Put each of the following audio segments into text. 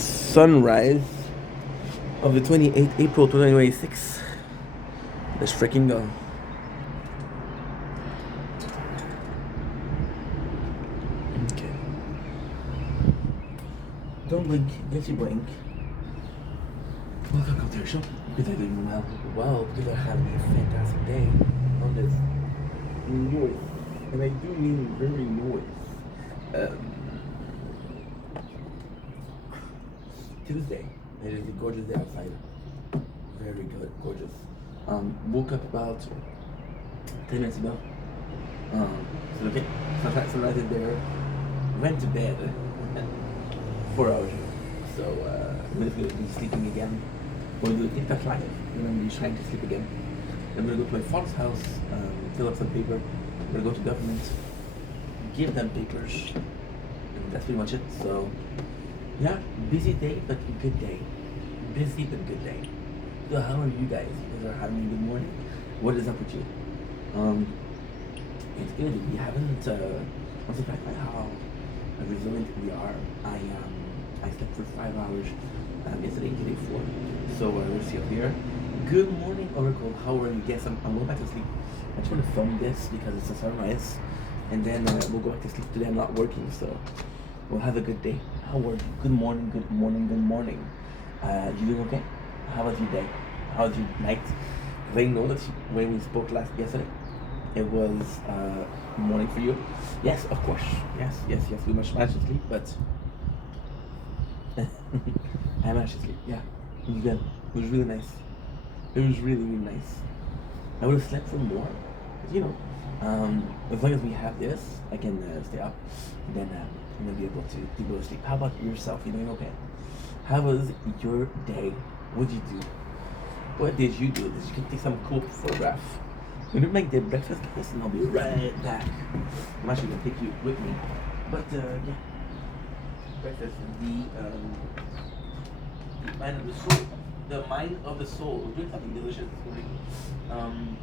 sunrise of the 28th April 2026. Let's freaking go. Okay. Don't blink. If you blink, welcome to your show. Because I'm doing well, because I'm having a fantastic day on this noise. And I do mean very noise. Tuesday. It is a gorgeous day outside. Very good, gorgeous. Woke up about 10 minutes ago. So okay, sunrise is there. Went to bed 4 hours ago. So I'm gonna be sleeping again. We'll do a TikTok live. Then I'm gonna be trying to sleep again. Then I'm gonna go to my father's house, fill up some paper. I'm gonna go to government, give them papers, and that's pretty much it. So yeah, busy day but good day. Busy but good day. So how are you guys? You guys are having a good morning? What is up with you? It's good. We haven't I'm surprised by how resilient we are. I slept for 5 hours yesterday, today 4. So let's see up here. Good morning, Oracle. How are you? Yes, I'm going back to sleep. I just want to film this because it's a sunrise, and then we'll go back to sleep today. I'm not working, so we'll have a good day. How are you? Good morning, good morning, good morning. You doing okay? How was your day? How was your night? Because I know that when we spoke yesterday, it was morning for you. Yes, of course. Yes. We managed to sleep, but I managed to sleep. Yeah, it was good. It was really nice. It was really nice. I would have slept for more, but as long as we have this, I can stay up. Then I'm gonna be able to go to sleep. How about yourself? You doing okay? How was your day? What did you do? What did you do? Did you take some cool photograph? I'm gonna make the breakfast, guys, and I'll be right back. I'm actually gonna take you with me, but yeah, breakfast is the mind of the soul. The mind of the soul. We're doing something delicious this morning. And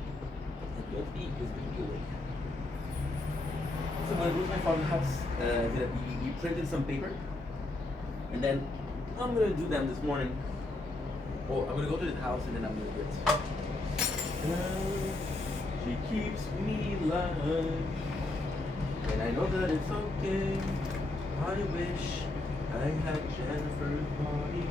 your feet is going to be awake. So I'm gonna go to my father's house. He printed some paper, and then I'm gonna do them this morning. Or I'm gonna go to his house and then I'm gonna do it. She keeps me alive, and I know that it's okay. I wish I had Jennifer's body.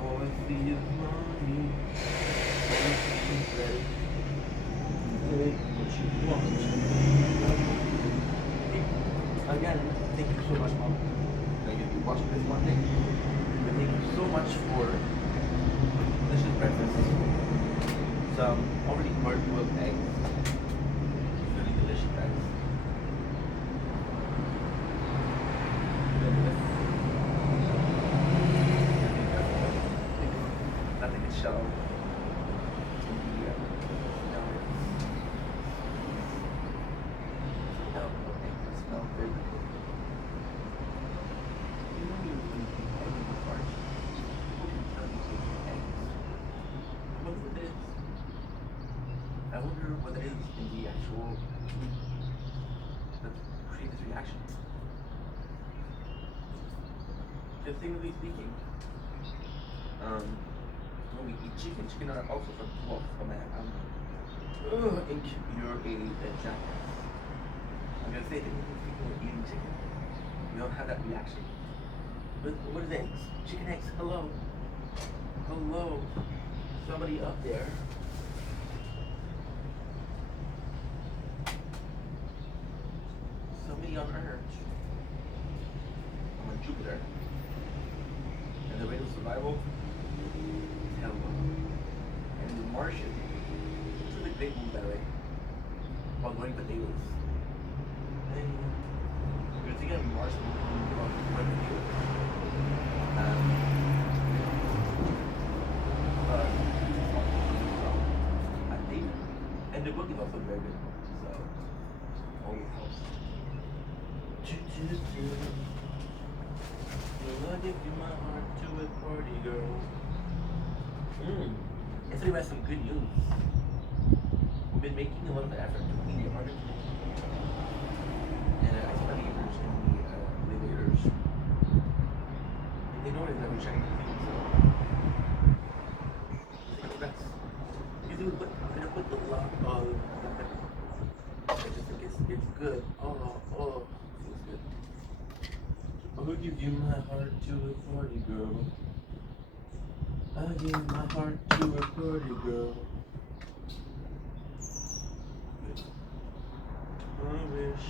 All I see is money. All I see is ready. Take what you want. Again, thank you so much, Mom. Thank you for watching this one day. But thank you so much for delicious breakfast. Some already hard-boiled eggs. Really delicious eggs. Nothing to show. Smell very good. I wonder what it is in the actual that creates this reaction. Just technically speaking, when we eat chicken are also from you're a jackass. I'm gonna say technically speaking, we're eating chicken. We don't have that reaction. But what is eggs? Chicken eggs. Hello. Somebody up there. Somebody on Earth. I'm on Jupiter. And the rate of survival is hell low. And the Martian. This is a great movie, by the way. About growing potatoes. And you're thinking of Mars about growing potatoes. And the book is also very good. So always helps. You'll give my heart to a party girl. Yesterday we had some good news. We've been making a lot of effort to clean the give my heart to a party girl. I give my heart to a party girl. I wish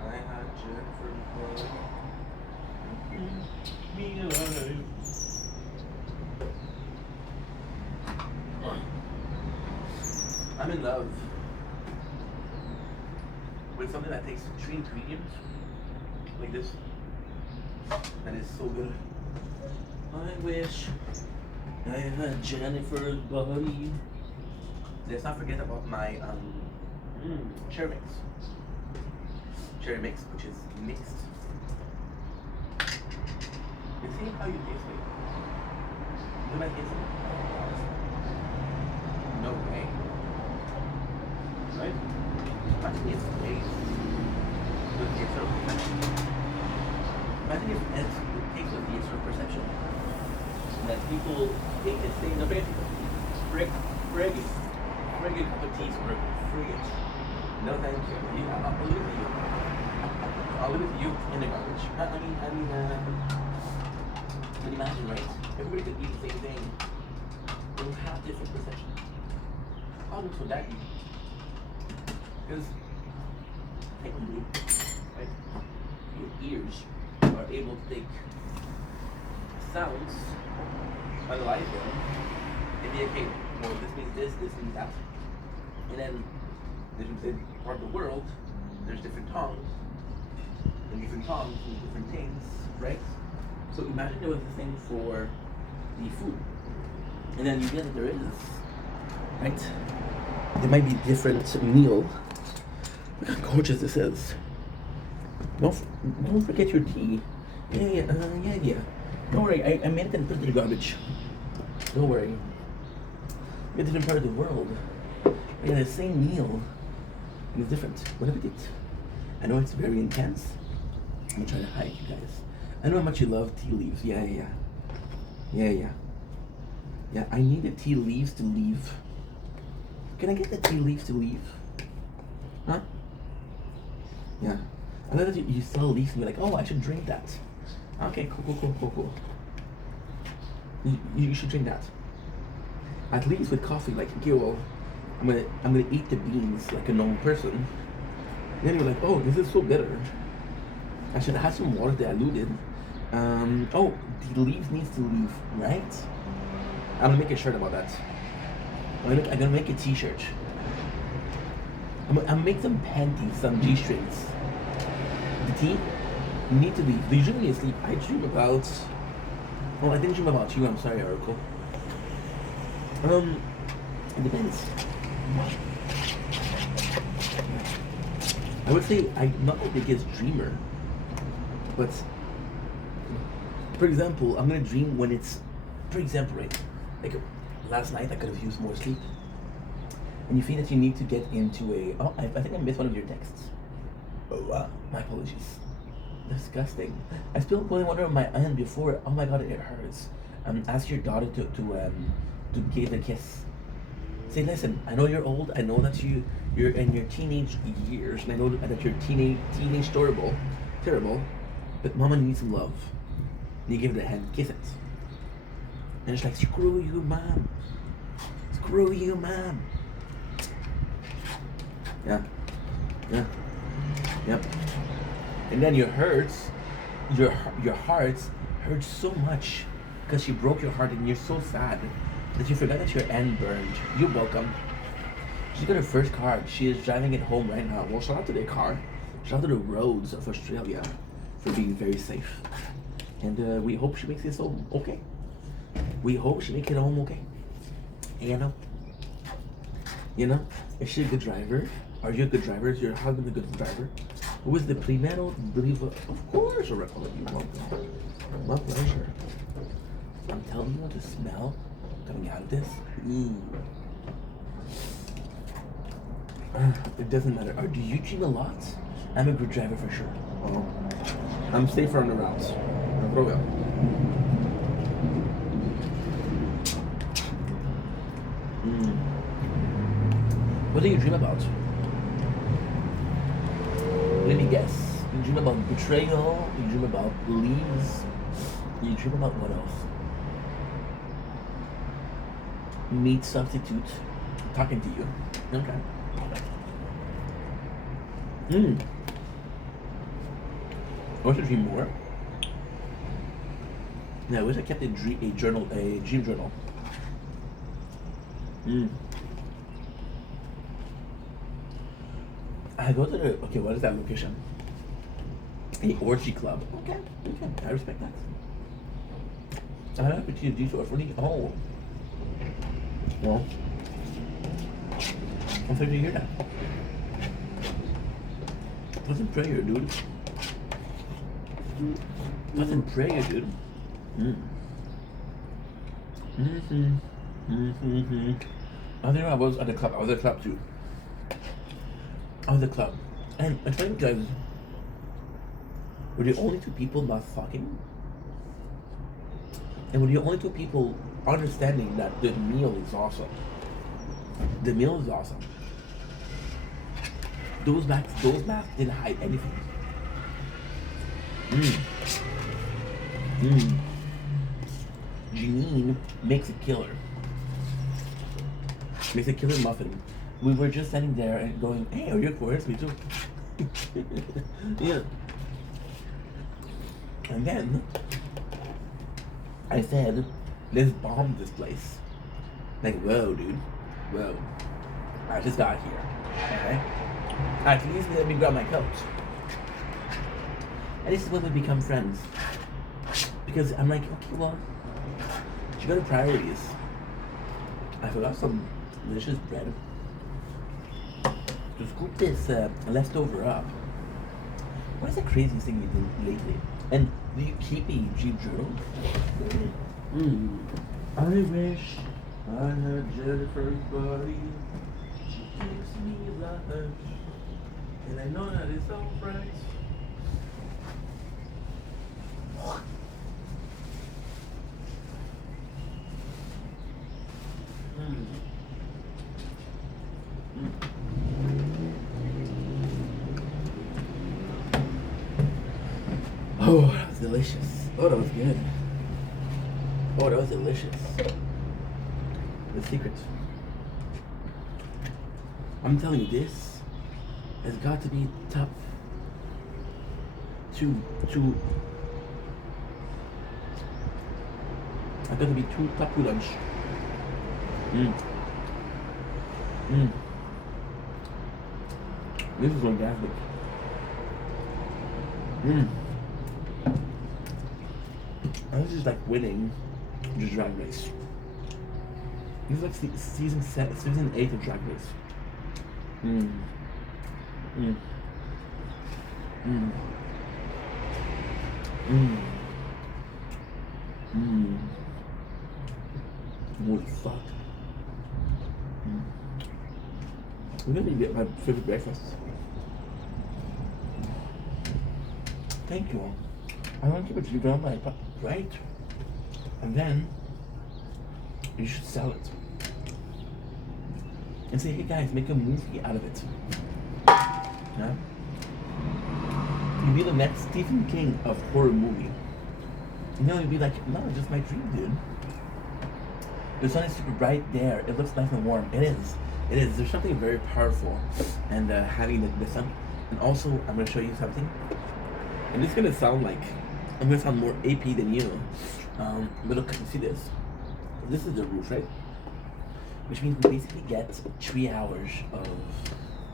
I had Jennifer Lopez. Me alive. I'm in love with something that takes 3 ingredients like this. That is so good. I wish I had Jennifer's body. Let's not forget about my cherry mix. Cherry mix, which is mixed. You see how you taste it? You might taste it. No way. Right? Imagine if taste with the extra perception. Imagine if it takes with the extra perception. That people think it's saying, no, friggin' cup of tea, sort of friggin'. No, thank you. I'll leave it to you. I'll leave it to you in the garbage. But imagine, right? Everybody could eat the same thing. They would have different perception. How much would that be? Because technically, right, your ears are able to take sounds, analyze them, and be okay, well, this means this means that. And then, different part of the world, there's different tongues, and different tongues mean different things, right? So imagine there was a thing for the food, and then you get that there is, right? There might be different meal. Look how gorgeous this is. Don't forget your tea. Yeah. Don't worry, I made it and put it in the garbage. Don't worry. We're a different part of the world. We had the same meal, and it's different. What have we did? I know it's very intense. I'm gonna try to hide you guys. I know how much you love tea leaves. Yeah. Yeah, I need the tea leaves to leave. Can I get the tea leaves to leave? Huh? Yeah. I know that you sell leaves and you're like, oh, I should drink that. Okay, cool. You should drink that. At least with coffee, like, okay, well, I'm gonna eat the beans like a normal person. And then you're like, oh, this is so bitter. I should have some water diluted. Oh, the leaves needs to leave, right? I'm gonna make a shirt about that. I'm gonna make a t-shirt. I'm gonna make some panties, some G-strings. The tea need to leave. Usually when you sleep, I dream about... Oh, I didn't dream about you, I'm sorry, Oracle. It depends. I would say I'm not the biggest dreamer, but for example, I'm gonna dream when it's, for example, right? Like last night, I could have used more sleep, and you feel that you need to get into a. Oh, I think I missed one of your texts. Oh wow, my apologies. Disgusting. I still pulling water on my hand before. Oh my god, it hurts. Ask your daughter to give a kiss. Say, listen, I know you're old. I know that you're in your teenage years, and I know that you're teenage terrible. But mama needs some love. And you give it a hand, kiss it. And it's like, screw you, mom. Screw you, mom. Yeah. Yep. And then your heart hurts so much because she broke your heart and you're so sad that you forgot that your end burned. You're welcome. She got her first car. She is driving it home right now. Well, shout out to their car. Shout out to the roads of Australia for being very safe. And we hope she makes it home okay. We hope she makes it home okay. You know, is she a good driver? Are you a good driver? Is your husband a good driver? Who is the primero believer? Of course, Oracle, you welcome. My pleasure. I'm telling you what the smell coming out of this. It doesn't matter. Do you dream a lot? I'm a good driver for sure. I'm safer on the routes. No problem. What do you dream about? Let me guess. You dream about betrayal. You dream about leaves. You dream about what else? Meat substitute talking to you. Okay. I wish I dream more. Yeah, I wish I kept a dream journal. I go to the what is that location? A orgy club. Okay, I respect that. I have a detour for the well, I'm sorry to hear that. What's in prayer, dude? What's in prayer, dude? I think I was at the club. I was at the club too. I was at the club. And I tell you guys, we're the only two people not fucking. And we're the only two people understanding that the meal is awesome. The meal is awesome. Those masks didn't hide anything. Janine makes a killer. Makes a killer muffin. We were just standing there and going, hey, are you Aquarius? Me too. Yeah. And then I said, let's bomb this place. Like, whoa, dude. Whoa. I just got here. Okay? At least let me grab my coat. And this is when we become friends. Because I'm like, okay, well, you go to priorities. I forgot some delicious bread. To scoop this leftover up. What is the craziest thing you did lately? And do you keep a Jeep journal? I wish I had Jennifer's body. She gives me lunch. And I know that it's alright. Oh, that was delicious. Oh, that was good. Oh, that was delicious. The secret. I'm telling you, this has got to be top two. I've got to be top two lunch. This is orgasmic. I was just like winning the Drag Race. This is like season 8 of Drag Race. Holy fuck. We're gonna get my favorite breakfast. Thank you. I want to keep it on my right? And then you should sell it. And say, hey guys, make a movie out of it. Yeah? You'd be the next Stephen King of horror movie. You know, you'd be like, no, just my dream, dude. The sun is super bright there. It looks nice and warm. It is. There's something very powerful and having the sun. And also, I'm going to show you something. And it's going to sound like, I'm going to sound more AP than you. But look, you see this? This is the roof, right? Which means we basically get 3 hours of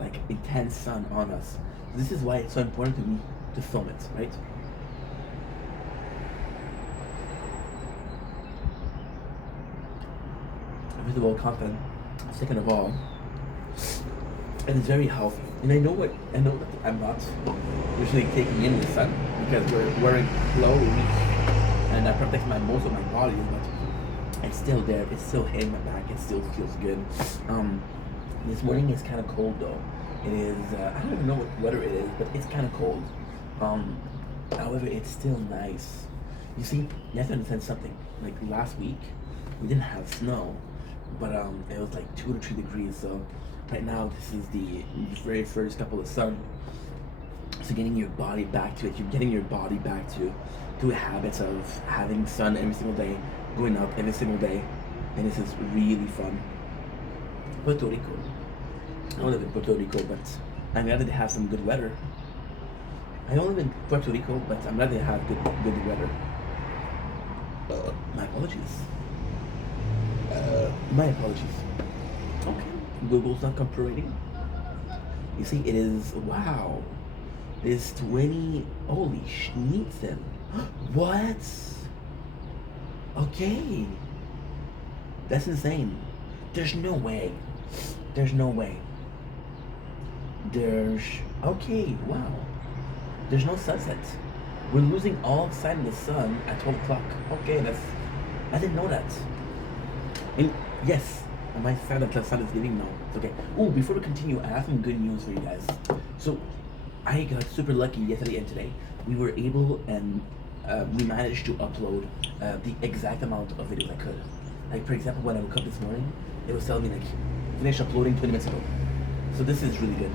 like intense sun on us. This is why it's so important to me to film it, right? First of all, content. Second of all, it is very healthy. And I know that I'm not usually taking in the sun because we're wearing clothes and that protects most of my body, but it's still there. It's still hitting my back. It still feels good. This morning is kind of cold though. It is. I don't even know what weather it is, but it's kind of cold. However, it's still nice. You see, you have to understand something. Like last week, we didn't have snow, but it was like 2 to 3 degrees. So right now, this is the very first couple of sun. So getting your body back to it, you're getting your body back to habits of having sun every single day, going up every single day, and this is really fun. Puerto Rico. I don't live in Puerto Rico, but I'm glad that they have some good weather. I don't live in Puerto Rico, but I'm glad they have good weather. My apologies. My apologies. Okay, Google's not cooperating. You see, it is, wow. It is 20, holy schnitzel. What? Okay. That's insane. There's no way. There's no way. Okay, wow. There's no sunset. We're losing all sight of the sun at 12 o'clock. Okay, I didn't know that. And yes, on my side of the sun is leaving now. It's okay. Oh, before we continue, I have some good news for you guys. So, I got super lucky yesterday and today. We were able and we managed to upload the exact amount of videos I could. Like, for example, when I woke up this morning, it was telling me, like, finish uploading 20 minutes ago. So this is really good.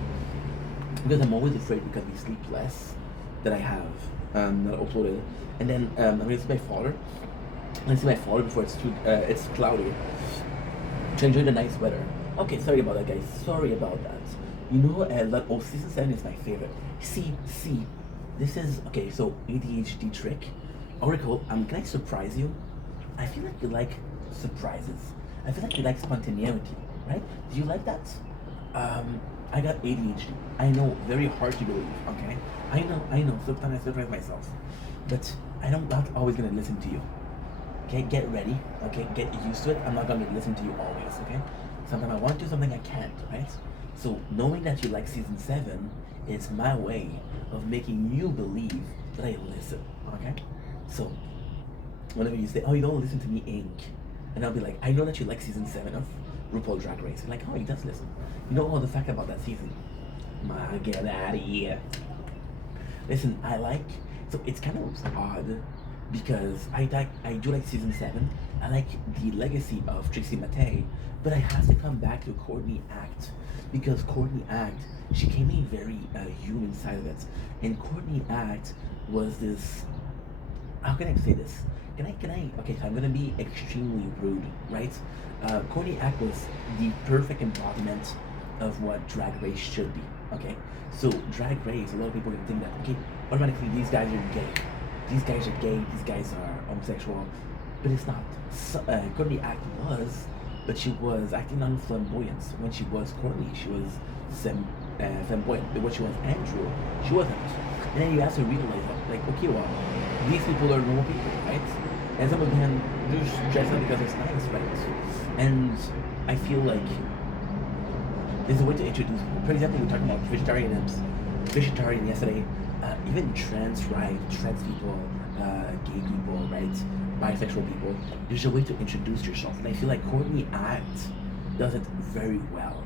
Because I'm always afraid because we sleep less that I have not uploaded. And then I'm going to see my father. I'm going to see my father before it's cloudy. To enjoy the nice weather. Okay, sorry about that, guys. Sorry about that. You know, season 7 is my favorite. See, this is, okay, so ADHD trick. Oracle, can I surprise you? I feel like you like surprises. I feel like you like spontaneity, right? Do you like that? I got ADHD. I know, very hard to believe, okay? I know, sometimes I surprise myself. But I'm not always gonna listen to you. Okay, get ready, okay? Get used to it. I'm not gonna listen to you always, okay? Sometimes I want to, something I can't, right? So knowing that you like season 7 is my way of making you believe that I listen, okay? So whenever you say, oh, you don't listen to me, Inc. And I'll be like, I know that you like season 7 of RuPaul Drag Race. You're like, oh, he does listen. You know all the fact about that season. Get out of here. Listen, so it's kind of odd because I do like season 7. I like the legacy of Trixie Mattel, but I have to come back to Courtney Act because Courtney Act, she came in very human side of it, and Courtney Act was this. How can I say this? Can I? Okay, so I'm gonna be extremely rude, right? Courtney Act was the perfect embodiment of what Drag Race should be. Okay, so Drag Race, a lot of people can think that okay, automatically these guys are gay. These guys are gay. These guys are homosexual, but it's not. So, Courtney Act was, but she was acting on flamboyance. When she was Courtney, she was flamboyant. But when she was Andrew, she wasn't. And then you have to realize that, like, okay, well, these people are normal people, right? And some of them just dress up because it's nice, right? And I feel like there's a way to introduce people. For example, we're talking about vegetarian yesterday, even trans people, gay people, right? Bisexual people. There's a way to introduce yourself. And I feel like Courtney Act does it very well.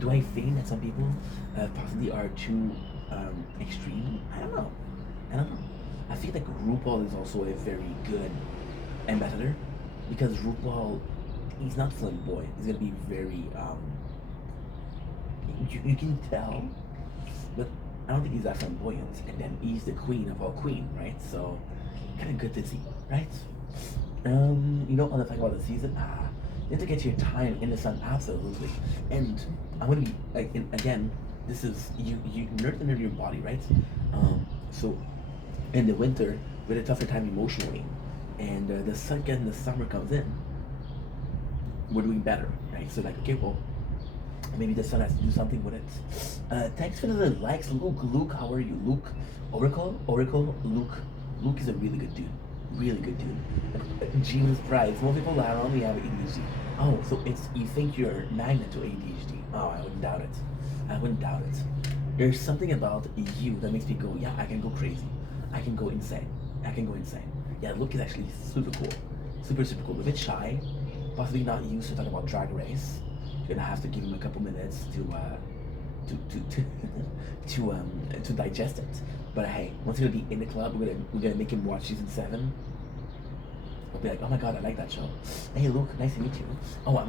Do I think that some people possibly are too extreme? I don't know. I feel like RuPaul is also a very good ambassador because RuPaul, he's not flamboyant. He's gonna be very you can tell, but I don't think he's that flamboyant. And then he's the queen of all queen, right? So kind of good to see, right? You know, on the thing about the season, you have to get your time in the sun, absolutely. And I'm gonna be like, again, this is you nurture your body, right? So in the winter, we had a tougher time emotionally, and the second the summer comes in, we're doing better, right? So like, okay, well, maybe the sun has to do something with it. Thanks for the likes, Luke. How are you, Luke? Oracle, Luke is a really good dude. Really good dude. Genius prize. Most people around me have ADHD. Oh, so you think you're magnet to ADHD? Oh, I wouldn't doubt it. There's something about you that makes me go, yeah, I can go crazy. I can go insane. Yeah, Luke is actually super cool. Super cool. A bit shy. Possibly not used to talk about Drag Race. You're gonna have to give him a couple minutes to digest it. But hey, once he's gonna be in the club, we're gonna make him watch season 7. I'll be like, oh my god, I like that show. Hey Luke, nice to meet you. Oh,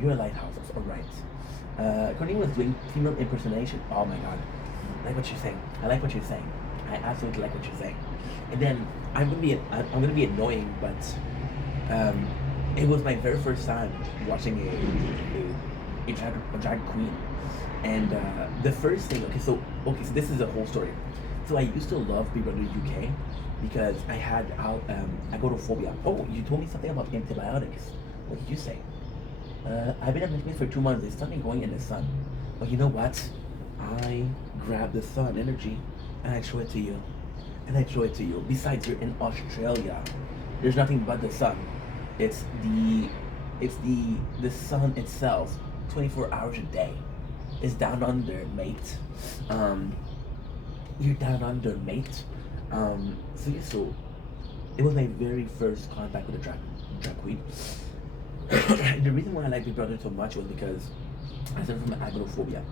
you're a lighthouse. All right. Courtney was doing female impersonation. Oh my god. like what you're saying. I like what you're saying. I absolutely like what you're saying. And then I'm gonna be annoying, but it was my very first time watching a drag queen. And the first thing, okay, so this is a whole story. So I used to love Big Brother UK because I had agoraphobia. Oh, you told me something about antibiotics. What did you say? I've been at Michigan for 2 months. They started going in the sun. But you know what? I grab the sun energy and I throw it to you. And I throw it to you. Besides, you're in Australia. There's nothing but the sun. It's the sun itself, 24 hours a day. It's down under, mate. You're down under, mate. So it was my very first contact with a drag queen. The reason why I like Big Brother so much was because I suffer from agoraphobia,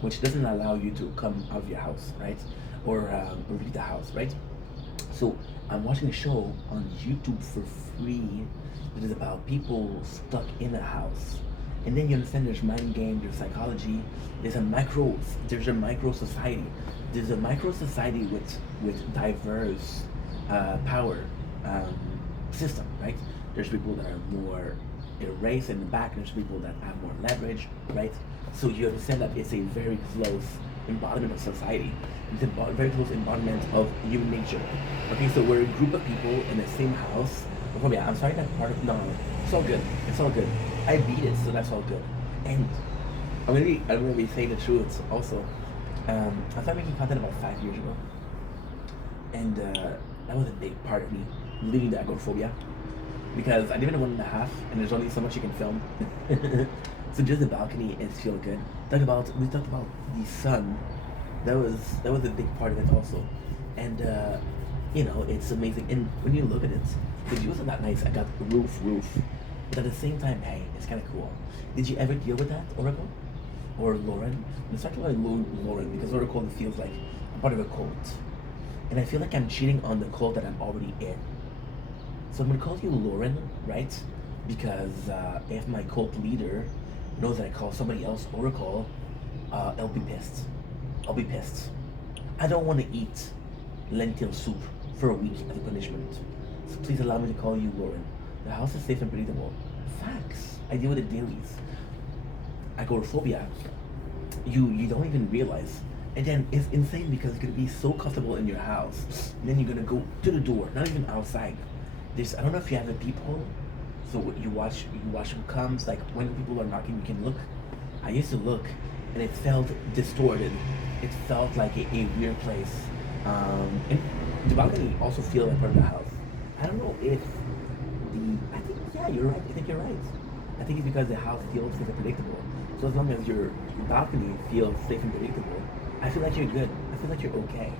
which doesn't allow you to come out of your house, right? Or leave the house, right? So I'm watching a show on YouTube for free that is about people stuck in a house. And then you understand there's mind game, there's psychology, there's a micro society. There's a micro society with diverse power system, right? There's people that are more erased in the back, there's people that have more leverage, right? So you understand that it's a very close embodiment of society. It's a very close embodiment of human nature. Okay, so we're a group of people in the same house. Oh, yeah, I'm sorry that part of, no, it's all good. It's all good. I beat it, so that's all good. And I'm gonna be saying the truth also. I started making content about 5 years ago. And that was a big part of me, leaving the agoraphobia. Because I live in a 1.5, and there's only so much you can film. So just the balcony is feel good. We talked about the sun. That was a big part of it also. And it's amazing. And when you look at it, the views are not nice. I got roof. But at the same time, hey, it's kind of cool. Did you ever deal with that, Oracle? Or Lauren? Let's talk about Lauren, because Oracle feels like I'm part of a cult. And I feel like I'm cheating on the cult that I'm already in. So I'm gonna call you Lauren, right? Because if my cult leader knows that I call somebody else Oracle, I'll be pissed. I'll be pissed. I don't want to eat lentil soup for a week as a punishment. So please allow me to call you Lauren. The house is safe and breathable. Facts. I deal with it daily. Agoraphobia, you don't even realize. And then it's insane because you're gonna be so comfortable in your house. And then you're gonna go to the door, not even outside. I don't know if you have a peephole, so you watch who comes. Like when people are knocking, you can look. I used to look, and it felt distorted. It felt like a weird place. And the balcony also feels like part of the house. I don't know if you're right. I think you're right. I think it's because the house feels safe and predictable. So as long as your balcony feels safe and predictable, I feel like you're good. I feel like you're okay.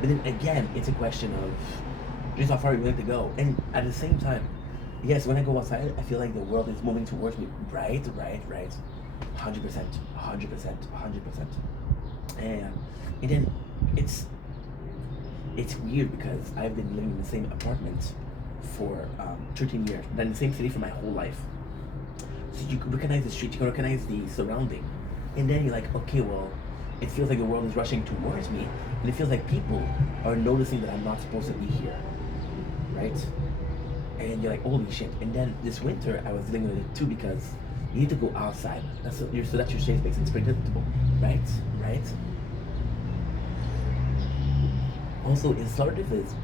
But then again, it's a question of just how far you're willing to go. And at the same time, yes, when I go outside, I feel like the world is moving towards me. Right. 100%. And then it's weird because I've been living in the same apartment for 13 years, but in the same city for my whole life. So you can recognize the street, you can recognize the surrounding. And then you're like, okay, well, it feels like the world is rushing towards me, and it feels like people are noticing that I'm not supposed to be here, right? And you're like, holy shit. And then this winter, I was dealing with it too because you need to go outside. That's your safe space. It's predictable, right? Also, installative is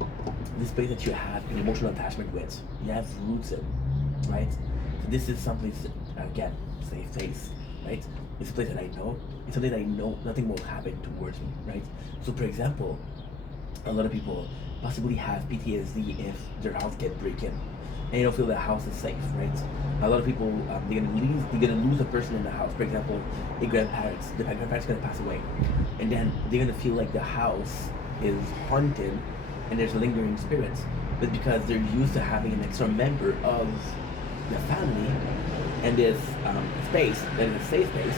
this place that you have an emotional attachment with. You have roots in, right? So this is someplace, again, safe place, right? It's a place that I know. It's something that I know nothing will happen towards me, right? So for example, a lot of people possibly have PTSD if their house get break-in and they don't feel the house is safe, right? A lot of people, they're gonna lose a person in the house. For example, the grandparents are gonna pass away, and then they're gonna feel like the house is haunted and there's lingering spirits. But because they're used to having an extra member of the family and this space that is a safe space,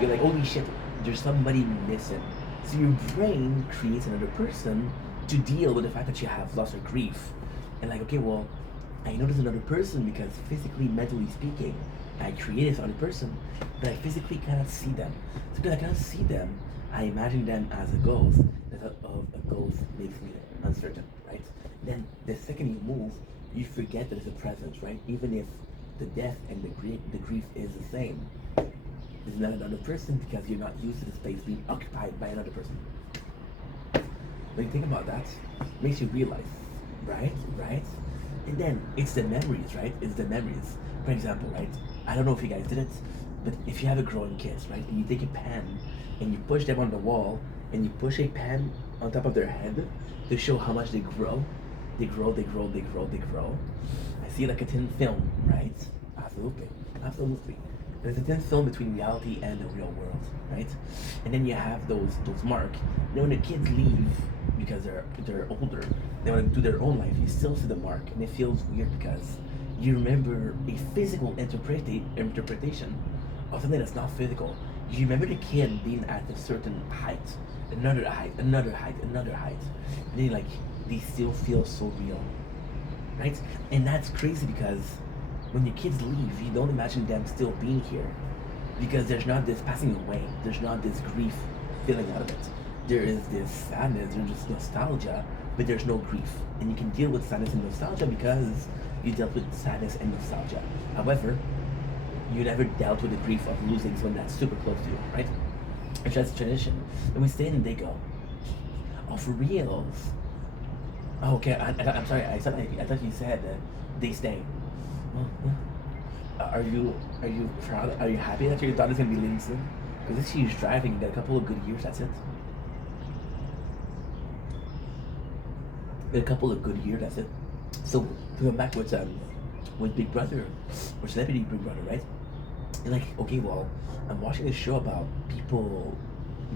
you're like, holy shit, there's somebody missing. So your brain creates another person to deal with the fact that you have loss or grief. And like, okay, well, I know there's another person because physically, mentally speaking, I created this other person, but I physically cannot see them. So because I cannot see them, I imagine them as a ghost. The thought of a ghost makes me uncertain, right? Then the second you move, you forget that it's a presence, right? Even if the death and the grief is the same, it's not another person because you're not used to the space being occupied by another person. When you think about that, it makes you realize, right? Right? And then it's the memories, right? It's the memories. For example, right? I don't know if you guys did it, but if you have a growing kids, right, and you take a pen and you push them on the wall and you push a pen on top of their head to show how much they grow, they grow, they grow, they grow, they grow. I see like a thin film, right? Absolutely, absolutely. There's a thin film between reality and the real world, right? And then you have those marks. Then when the kids leave because they're older, they want to do their own life. You still see the mark, and it feels weird because you remember a physical interpretation of something that's not physical. You remember the kid being at a certain height, another height, another height, another height, and then like they still feel so real, right? And that's crazy because when your kids leave, you don't imagine them still being here because there's not this passing away, there's not this grief feeling out of it. There is this sadness, there's just nostalgia, but there's no grief. And you can deal with sadness and nostalgia because you dealt with sadness and nostalgia. However, you never dealt with the grief of losing someone that's super close to you, right? It's just tradition. And we stay and they go, oh, for reals? Oh, okay, I'm sorry, I thought you said they stay. Well, yeah. Are you proud? Are you happy that your daughter's gonna be leaving soon? Because if she's driving, you got a couple of good years. That's it. A couple of good years. That's it. So to come back with Big Brother or Celebrity Big Brother, right? And like, okay, well, I'm watching this show about people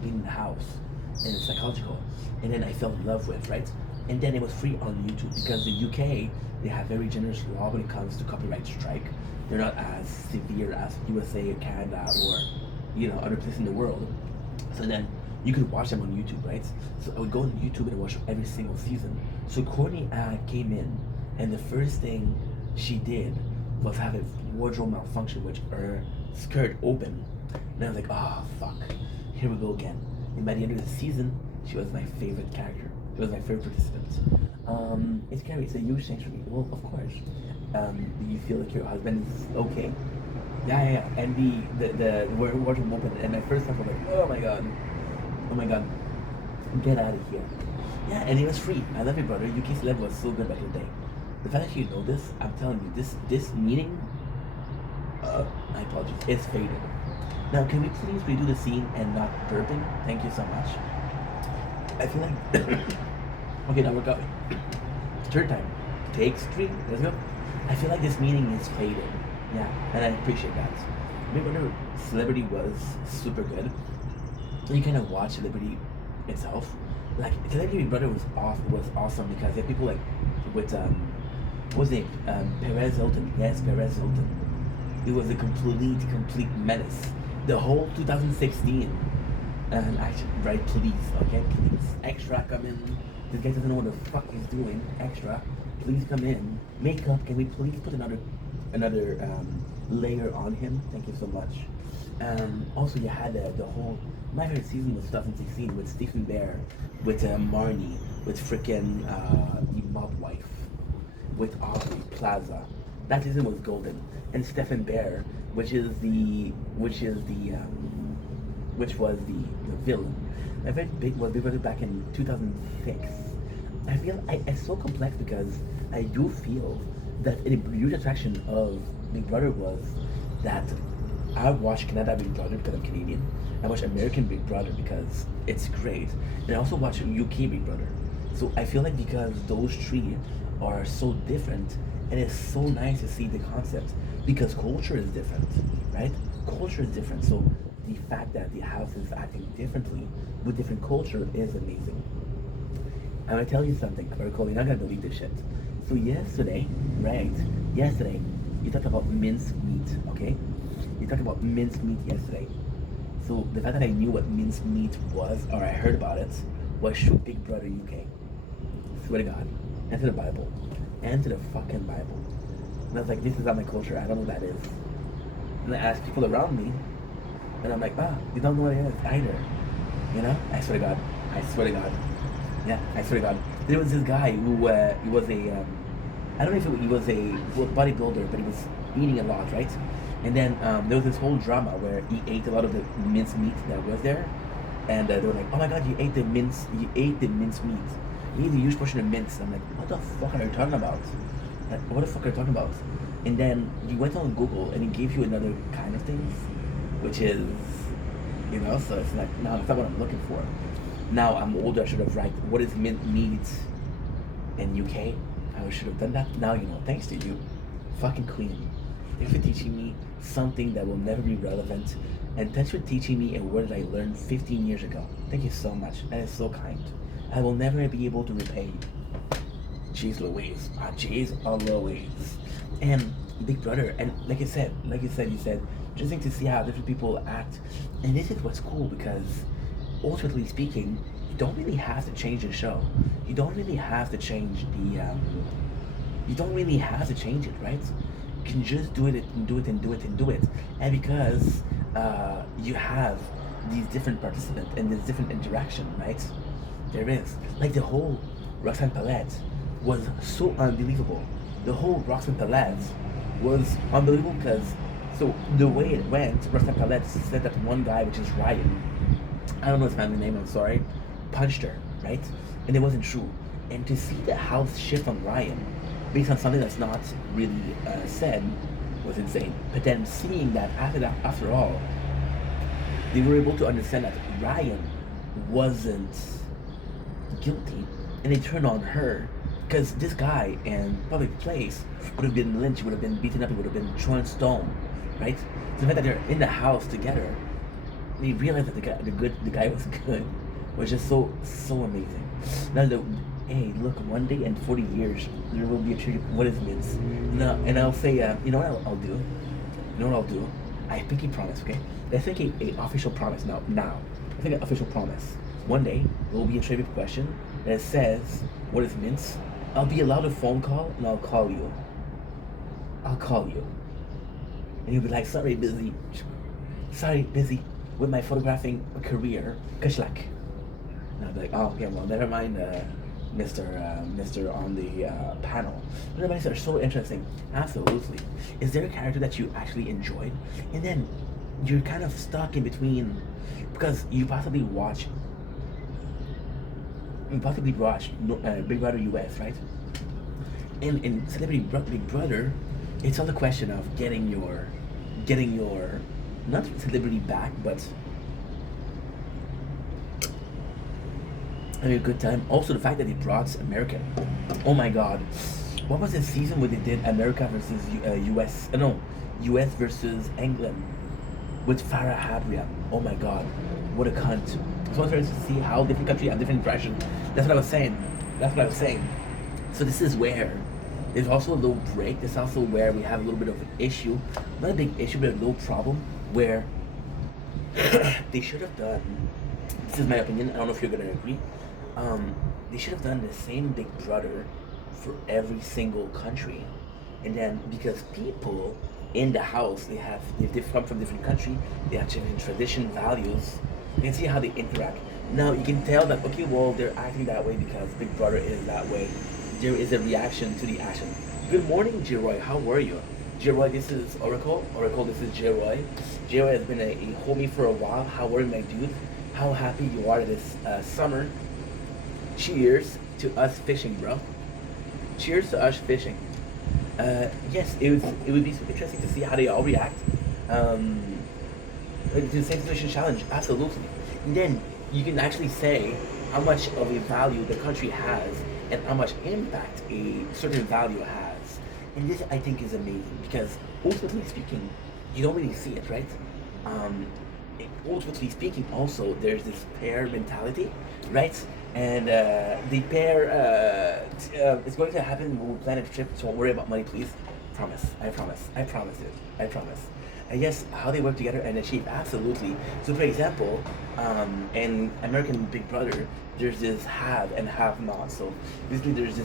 being in the house and it's psychological, and then I fell in love with, right? And then it was free on YouTube because the UK, they have very generous law when it comes to copyright strike. They're not as severe as USA or Canada or other places in the world. So then you could watch them on YouTube, right? So I would go on YouTube and watch every single season. So Courtney came in, and the first thing she did was have a wardrobe malfunction, which her skirt opened. And I was like, oh fuck, here we go again. And by the end of the season, she was my favorite character. She was my favorite participant. It's scary. It's a huge thing for me. Well, of course. Do you feel like your husband is okay? Yeah. And the wardrobe opened, and my first thought was like, oh my god, get out of here. Yeah, and it was free. I love it, brother. UK Celeb was so good back in the day. The fact that you know this, I'm telling you, this meeting, my apologies, it's faded. Now, can we please redo the scene and not burping? Thank you so much. I feel like okay, now we're going. Third time. Takes 3. Let's go. I feel like this meeting is faded. Yeah, and I appreciate that. Big Brother Celebrity was super good. You kind of watch Celebrity itself. Like Celebrity Big Brother was awesome because they had people like with what was his name? Perez Hilton. Yes, Perez Hilton. It was a complete menace. The whole 2016. And actually, right, please, okay, please. Extra, come in. This guy doesn't know what the fuck he's doing. Extra, please come in. Makeup, can we please put another layer on him? Thank you so much. Also, you had the whole, my favorite season was 2016 with Stephen Bear, with Marnie, with frickin' the mob wife, with Aubrey Plaza. That season was golden. And Stephen Bear, which was the villain. My very big was Big Brother back in 2006. I feel it's so complex because I do feel that a huge attraction of Big Brother was that I watch Canada Big Brother because I'm Canadian. I watch American Big Brother because it's great. And I also watch UK Big Brother. So I feel like because those three are so different, and it's so nice to see the concept because culture is different, right? Culture is different. So the fact that the house is acting differently with different culture is amazing. I'm gonna tell you something, Oracle, you're not gonna believe this shit. So yesterday, you talked about minced meat, okay? You talked about minced meat yesterday. So the fact that I knew what minced meat was, or I heard about it, was through Big Brother UK. Swear to God. And to the Bible. And to the fucking Bible. And I was like, this is not my culture, I don't know what that is. And I asked people around me, and I'm like, you don't know what it is either. You know, I swear to God, I swear to God, yeah, I swear to God. There was this guy who he was a I don't know if he was a bodybuilder, but he was eating a lot, right? And then there was this whole drama where he ate a lot of the minced meat that was there, and they were like, "Oh my God, you ate the minced meat. You ate a huge portion of mince." I'm like, "What the fuck are you talking about? Like, what the fuck are you talking about?" And then you went on Google and it gave you another kind of things, which is, so it's like, no, it's not what I'm looking for. Now I'm older, I should have write what is mint meat in UK. I should have done that. Now you know, thanks to you, fucking queen. Thanks for teaching me something that will never be relevant. And thanks for teaching me a word that I learned 15 years ago. Thank you so much. That is so kind. I will never be able to repay you. Jeez Louise. Jeez Louise. And Big Brother, and like you said, interesting to see how different people act. And this is what's cool because ultimately speaking, you don't really have to change the show. You don't really have to change you don't really have to change it, right? You can just do it and do it and do it and do it. And because you have these different participants and this different interaction, right? There is. Like the whole Roxanne Palette was so unbelievable. The whole Roxanne Palette was unbelievable because so the way it went, Roxanne Palette said that one guy, which is Ryan, I don't know his family name, I'm sorry, punched her, right? And it wasn't true. And to see the house shift on Ryan based on something that's not really said was insane. But then seeing that, after all, they were able to understand that Ryan wasn't guilty, and they turned on her because this guy in public place would have been lynched, would have been beaten up, he would have been thrown stone, right? So the fact that they're in the house together, they realized that the guy was good, was just so amazing. Now hey, look, one day in 40 years there will be a tribute. What is mince? No, and I'll say, you know what I'll do? You know what I'll do? I think a promise, okay? I think a official promise now. I think an official promise. One day there will be a trivia question that says, "What is mince?" I'll be allowed a phone call and I'll call you. I'll call you, and you'll be like, "Sorry, busy. Sorry, busy with my photographing career." Kashlak. And I'll be like, "Oh, okay, well, never mind, Mr. on the panel." Everybody's are so interesting. Absolutely. Is there a character that you actually enjoyed? And then you're kind of stuck in between because you possibly watch Big Brother US, right? And in Big Brother, it's all a question of getting your not celebrity back, but having a good time. Also, the fact that they brought America. Oh my God, what was the season where they did America versus US? No, US versus England with Farah Habria. Oh my God, what a cunt! So interesting to see how different countries have different impressions. That's what I was saying. So this is where there's also a little break. This is also where we have a little bit of an issue, not a big issue, but a little problem where they should have done. This is my opinion. I don't know if you're gonna agree. They should have done the same Big Brother for every single country, and then because people in the house they come from different country, they have different tradition, values. You can see how they interact. Now you can tell that okay, well they're acting that way because Big Brother is that way. There is a reaction to the action. Good morning, J-Roy. How are you? J-Roy, this is Oracle. Oracle, this is J-Roy. J-Roy has been a homie for a while. How are you, my dude? How happy you are this summer. Cheers to us fishing, bro. Cheers to us fishing. Yes, it would be so interesting to see how they all react. To the same situation challenge, absolutely. And then you can actually say how much of a value the country has and how much impact a certain value has. And this I think is amazing because ultimately speaking, you don't really see it, right? Ultimately speaking, also there's this pair mentality, right? And the pair is going to happen when we plan a trip. So don't worry about money, please. Promise. I promise. I promise it. I promise. And yes, how they work together and achieve, absolutely. So for example, in American Big Brother, there's this have and have not. So basically, there's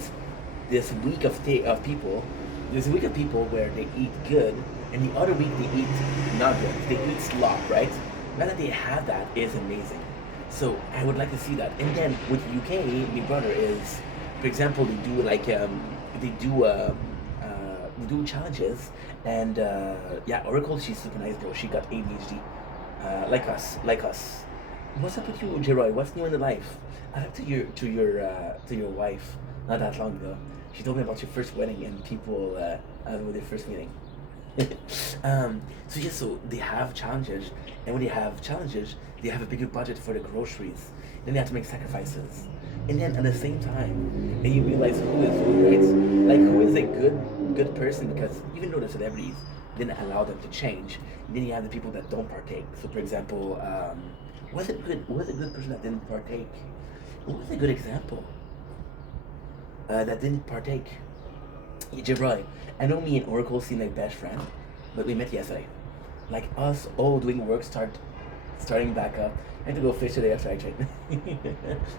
this week of people. There's a week of people where they eat good, and the other week they eat not good. They eat slop, right? Now that they have that is amazing. So I would like to see that. And then with UK, Big Brother is, for example, they do challenges, and yeah, Oracle, she's super nice girl. She got ADHD, like us. What's up with you, Jeroy? What's new in the life? I talked to your wife not that long ago. She told me about your first wedding and people with their first meeting. So yeah, so they have challenges, and when they have challenges, they have a bigger budget for the groceries. Then they have to make sacrifices, and then at the same time, and you realize who is who, right? Like who is a good person because even though they're celebrities, didn't allow them to change. And then you have the people that don't partake. So for example, was a good person that didn't partake? What was a good example that didn't partake? Jabroy, I know me and Oracle seem like best friends, but we met yesterday. Like us all doing work starting back up. I had to go fish today after I train.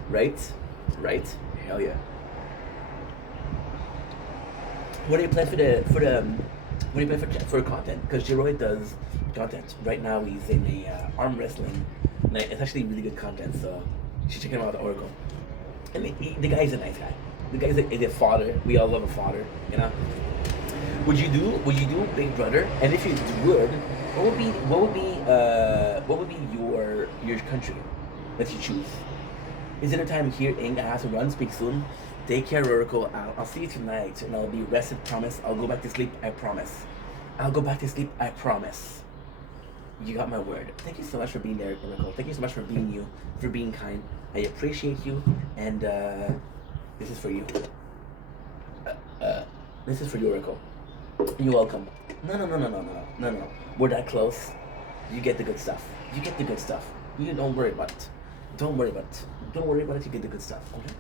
Right? Right? Hell yeah. What do you plan what do you plan for content? Because Jeroy does content. Right now he's in a arm wrestling. Like, it's actually really good content, so you should check him out at Oracle. And the guy's a nice guy. The guy's is a father. We all love a father, you know. Would you do Big Brother? And if you would, what would be your country that you choose? Is it a time here, Ing? I have to run. Speak soon. Take care, Oracle. I'll see you tonight, and I'll be rested. Promise. I'll go back to sleep. I promise. I'll go back to sleep. I promise. You got my word. Thank you so much for being there, Oracle. Thank you so much for being you, for being kind. I appreciate you, and this is for you. This is for you, Oracle. You're welcome. No. We're that close. You get the good stuff. You get the good stuff. You don't worry about it. Don't worry about it. Don't worry about it. You get the good stuff. Okay.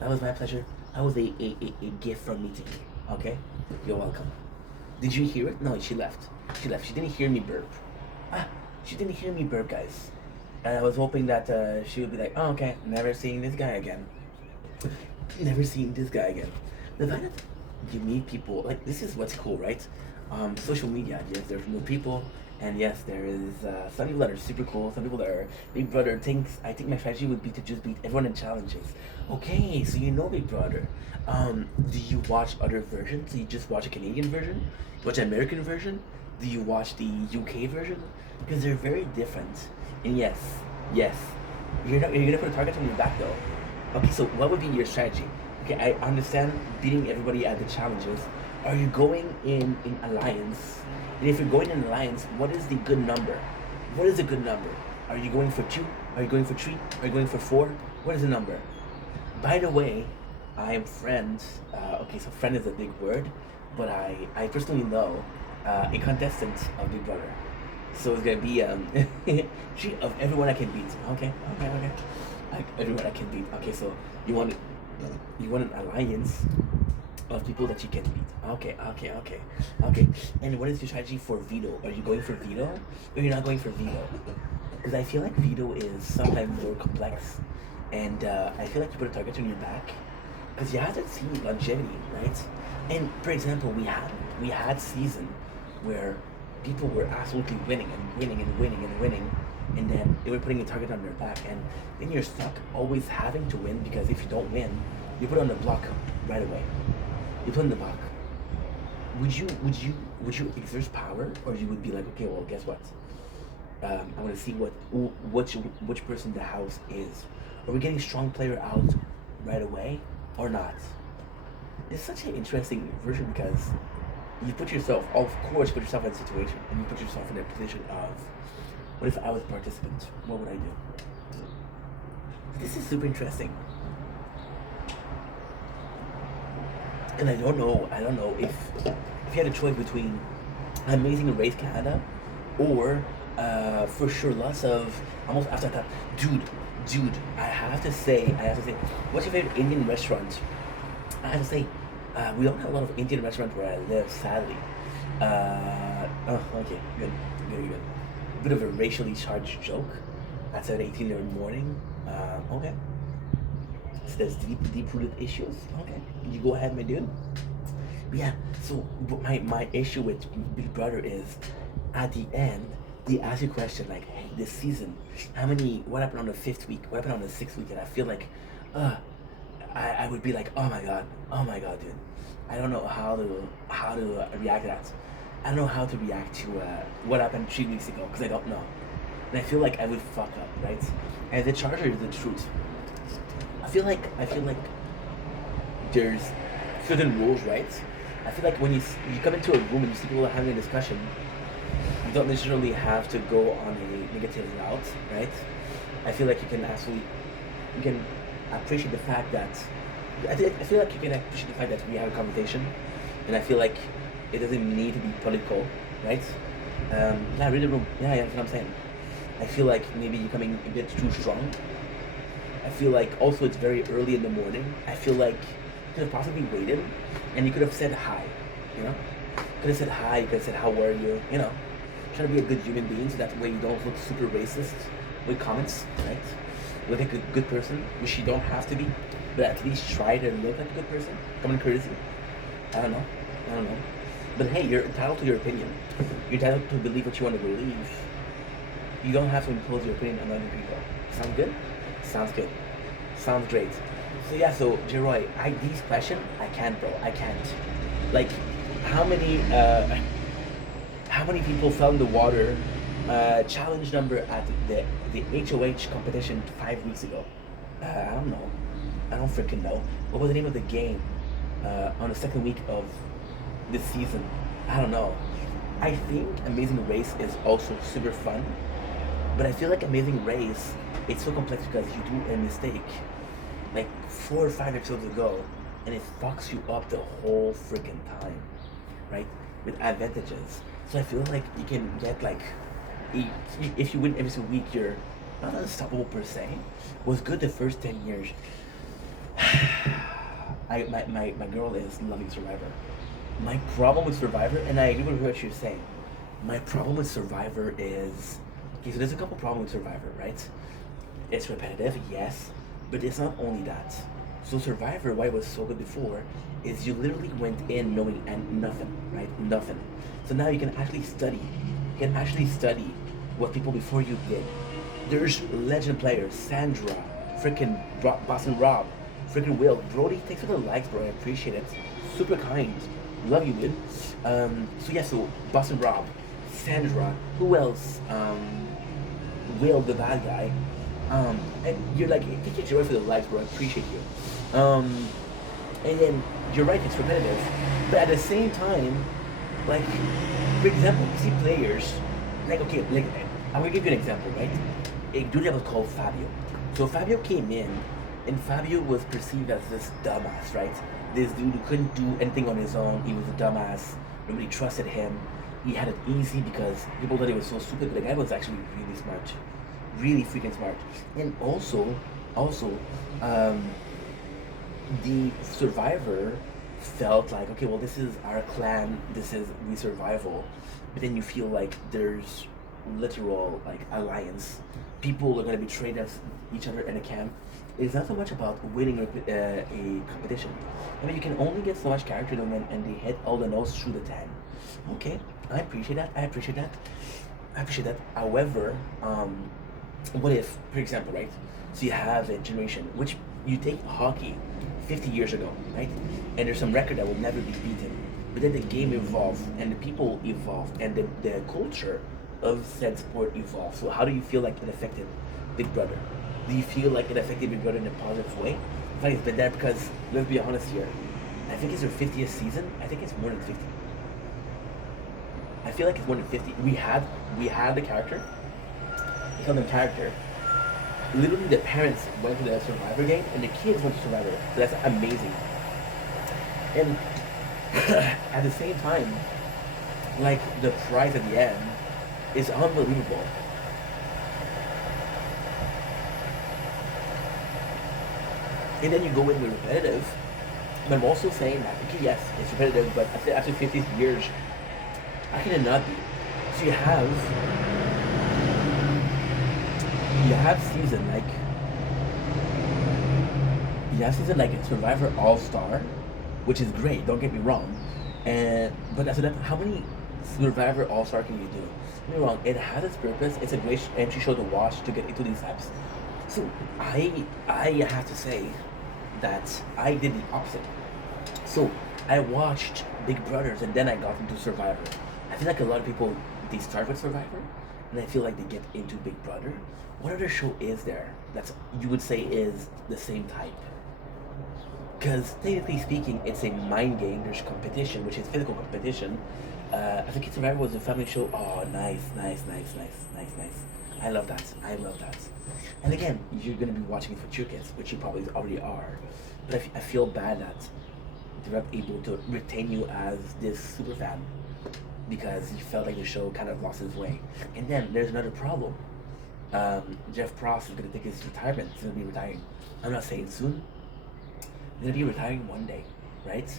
That was my pleasure. That was a gift from me to you. Okay. You're welcome. Did you hear it? No, she left. She left. She didn't hear me burp. She didn't hear me burp, guys. And I was hoping that she would be like, oh, okay, never seeing this guy again. Never seeing this guy again. The fact that you meet people, like, this is what's cool, right? Social media, yes, there's new people, and yes, there is some people that are super cool, some people that are Big Brother thinks, I think my strategy would be to just beat everyone in challenges. Okay, so you know Big Brother. Do you watch other versions? Do you just watch a Canadian version? Do you watch an American version? Do you watch the UK version? Because they're very different. And yes, you're gonna put a target on your back though. Okay, so what would be your strategy? Okay, I understand beating everybody at the challenges. Are you going in alliance? And if you're going in alliance, what is the good number? What is a good number? Are you going for 2? Are you going for 3? Are you going for 4? What is the number? By the way, I am friends. Okay, so friend is a big word, but I personally know a contestant of Big Brother. So it's gonna be she of everyone I can beat. Okay. Like everyone I can beat. Okay, so you want an alliance of people that you can beat. Okay. And what is your strategy for veto? Are you going for veto, or you're not going for veto? Because I feel like veto is sometimes more complex, and I feel like you put a target on your back because you have to see longevity, right? And for example, we had season where people were absolutely winning and winning, and then they were putting a target on their back, and then you're stuck always having to win because if you don't win, you put on the block right away. You put on the block. Would you exert power, or you would be like, okay, well, guess what? I want to see which person the house is. Are we getting strong player out right away or not? It's such an interesting version because you put yourself, of course, put yourself in a situation, and you put yourself in a position of, what if I was a participant? What would I do? This is super interesting. And I don't know if you had a choice between Amazing Race Canada or for sure lots of almost after that, dude, I have to say, what's your favorite Indian restaurant? I have to say, we don't have a lot of Indian restaurants where I live, sadly. Okay, good. Bit of a racially charged joke at 7:18 in the morning. Okay. So there's deep-rooted issues. Okay, you go ahead, my dude. But yeah, so my issue with Big Brother is, at the end, they ask you a question like, hey, this season, what happened on the fifth week? What happened on the sixth week? And I feel like, uh, I would be like, oh my god, dude. I don't know how to react to that. I don't know how to react to what happened 3 weeks ago because I don't know, and I feel like I would fuck up, right? And the Charger is the truth. I feel like there's certain rules, right? I feel like when you come into a room and you see people having a discussion, you don't necessarily have to go on a negative route, right? I feel like you can appreciate the fact that I feel like you can appreciate the fact that we have a conversation, and I feel like it doesn't need to be political, right? Yeah, read the room. Yeah, that's what I'm saying. I feel like maybe you're coming a bit too strong. I feel like also it's very early in the morning. I feel like you could have possibly waited, and you could have said hi, you know? Could have said hi. You could have said how are you, you know? Try to be a good human being so that way you don't look super racist with comments, right? Look like a good person, which you don't have to be, but at least try to look like a good person. Common courtesy. I don't know. I don't know. But hey, you're entitled to your opinion. You're entitled to believe what you want to believe. You don't have to impose your opinion on other people. Sound good? Sounds good. Sounds great. So yeah, so Jeroy, these questions, I can't, bro. I can't. Like, how many how many people fell in the water? Challenge number at the HOH competition 5 weeks ago. I don't know. I don't freaking know. What was the name of the game on the second week of this season? I don't know. I think Amazing Race is also super fun, but I feel like Amazing Race it's so complex because you do a mistake like 4 or 5 episodes ago, and it fucks you up the whole freaking time, right? With advantages. So I feel like you can get like, if you win every single week, you're not unstoppable per se. Was good the first 10 years. My girl is loving Survivor. My problem with Survivor, and I agree with what you're saying. My problem with Survivor is okay. So there's a couple problems with Survivor, right? It's repetitive, yes, but it's not only that. So Survivor, why it was so good before, is you literally went in knowing and nothing, right? Nothing. So now you can actually study. You can actually study what people before you did. There's legend players, Sandra, freaking Boston Rob, freaking Will, Brody. Thanks for the likes, bro. I appreciate it. Super kind. Love you, dude. So yeah, so Boston Rob, Sandra, who else? Will, the bad guy. And you're like, thank you, Joy, for the likes, bro. I appreciate you. And then you're right, it's repetitive, but at the same time, like, for example, you see players, like, okay, like, I'm gonna give you an example, right? A dude that was called Fabio. So Fabio came in, and Fabio was perceived as this dumbass, right? This dude who couldn't do anything on his own. He was a dumbass. Nobody trusted him. He had it easy because people thought he was so stupid, but the guy was actually really smart, really freaking smart. And also, the survivor felt like, okay, well, this is our clan, this is we survival, but then you feel like there's literal like alliance. People are gonna betray each other in a camp. It's not so much about winning a competition. I mean, you can only get so much character development, and they hit all the notes through the 10. Okay, I appreciate that. I appreciate that. However, what if, for example, right? So you have a generation, which you take hockey 50 years ago, right? And there's some record that will never be beaten. But then the game evolved, and the people evolved, and the culture of said sport evolved. So how do you feel like it affected Big Brother? Do you feel like it affected Big Brother in a positive way? I think it's been there because, let's be honest here, I think it's their 50th season. I think it's more than 50. I feel like it's more than 50. We had the character. We called them character. Literally, the parents went to the Survivor game, and the kids went to Survivor. So that's amazing. And at the same time, like, the prize at the end is unbelievable. And then you go in with repetitive, but I'm also saying that, okay, yes, it's repetitive, but after 50 years, how can it not be? So you have season like Survivor All Star, which is great. Don't get me wrong, but after that, how many Survivor All Star can you do? Don't get me wrong, it has its purpose. It's a great entry show to watch to get into these types. So I have to say that I did the opposite. So I watched Big Brothers and then I got into Survivor. I feel like a lot of people they start with Survivor and I feel like they get into Big Brother. What other show is there that's you would say is the same type? Because technically speaking, it's a mind game. There's competition, which is physical competition. I think Survivor was a family show. Oh, nice, nice, nice, nice, nice, nice. I love that. I love that. And again, you're gonna be watching it for your kids, which you probably already are. But I feel bad that they're not able to retain you as this super fan because you felt like the show kind of lost its way. And then there's another problem. Jeff Pross is gonna take his retirement. He's gonna be retiring. I'm not saying soon. He's gonna be retiring one day, right?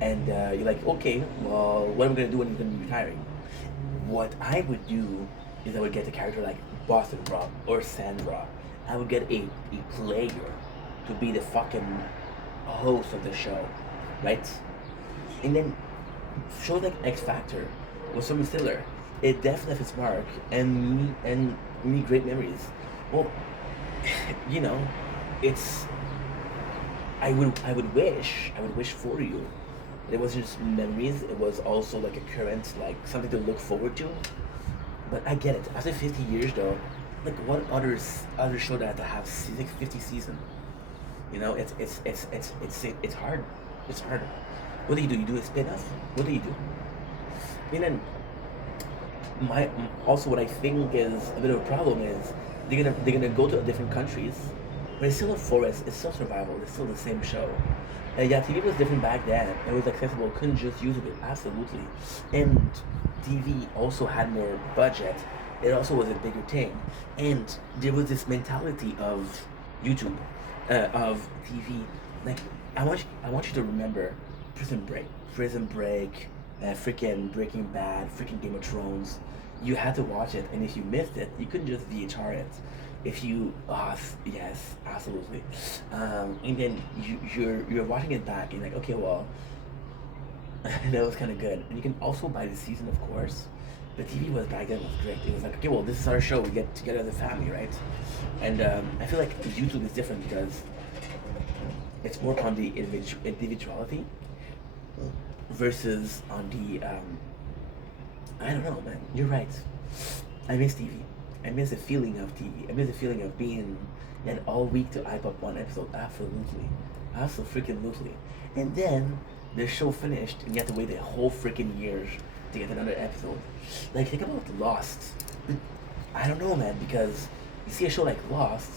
And you're like, okay, well, what am I gonna do when he's gonna be retiring? What I would do is I would get a character like Boston Rob or Sandra. I would get a player to be the fucking host of the show, right? And then shows like X Factor with Summer Stiller, it definitely left its mark and me great memories. Well, you know, it's I would wish for you. It wasn't just memories, it was also like a current, like something to look forward to. But I get it. After 50 years though, like what other show that have 50 season? You know, it's hard. It's hard. What do? You do a spin-off? What do you do? And then my also what I think is a bit of a problem is they're gonna go to different countries, but it's still a forest. It's still survival. It's still the same show. Yeah, TV was different back then. It was accessible. Couldn't just use it absolutely, and TV also had more budget. It also was a bigger thing, and there was this mentality of YouTube, of TV. Like I want you to remember Prison Break, freaking Breaking Bad, freaking Game of Thrones. You had to watch it, and if you missed it, you couldn't just VHR it. If you, yes, absolutely. And then you're watching it back, and you're like, okay, well, that was kind of good. And you can also buy the season, of course. But TV was back then was great. It was like, okay, well, this is our show. We get together as a family, right? And I feel like YouTube is different because it's more on the individuality versus on the I don't know, man. You're right. I miss TV. I miss the feeling of TV. I miss the feeling of being that all week to hype up one episode. Absolutely, absolutely. And then the show finished, and you have to wait a whole freaking year to get another episode. Like think about Lost. I don't know, man, because you see a show like Lost,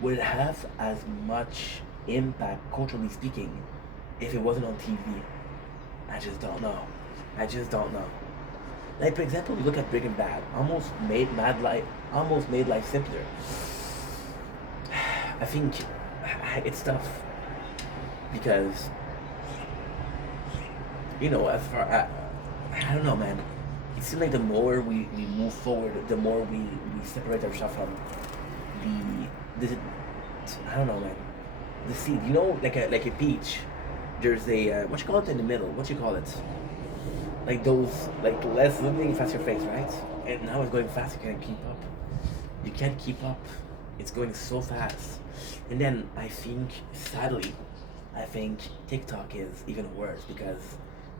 would it have as much impact culturally speaking if it wasn't on TV? I just don't know. I just don't know. Like for example, you look at Breaking Bad, almost made life simpler. I think it's tough because you know, as far I don't know, man. It seems like the more we move forward, the more we separate ourselves from the I don't know, man. The seed, you know, like a peach. There's a what you call it in the middle? What you call it? Like those, like less zooming faster face, right? And now it's going fast. You can't keep up. You can't keep up. It's going so fast. And then I think, sadly, I think TikTok is even worse because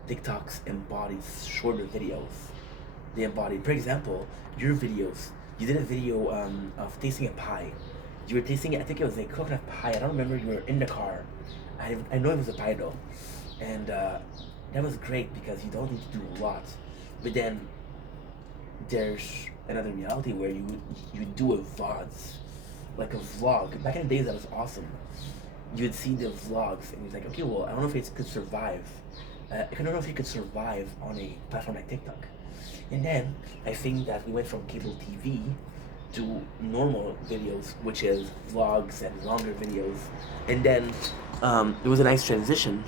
TikToks embodies shorter videos. They embody, for example, your videos. You did a video of tasting a pie. You were tasting it. I think it was a coconut pie. I don't remember. You were in the car. I know it was a pie though, and that was great because you don't need to do a lot. But then there's another reality where you do a VODs, like a vlog. Back in the days, that was awesome. You would see the vlogs, and you're like, okay, well, I don't know if it could survive. I don't know if you could survive on a platform like TikTok. And then I think that we went from cable TV to normal videos, which is vlogs and longer videos. And then it was a nice transition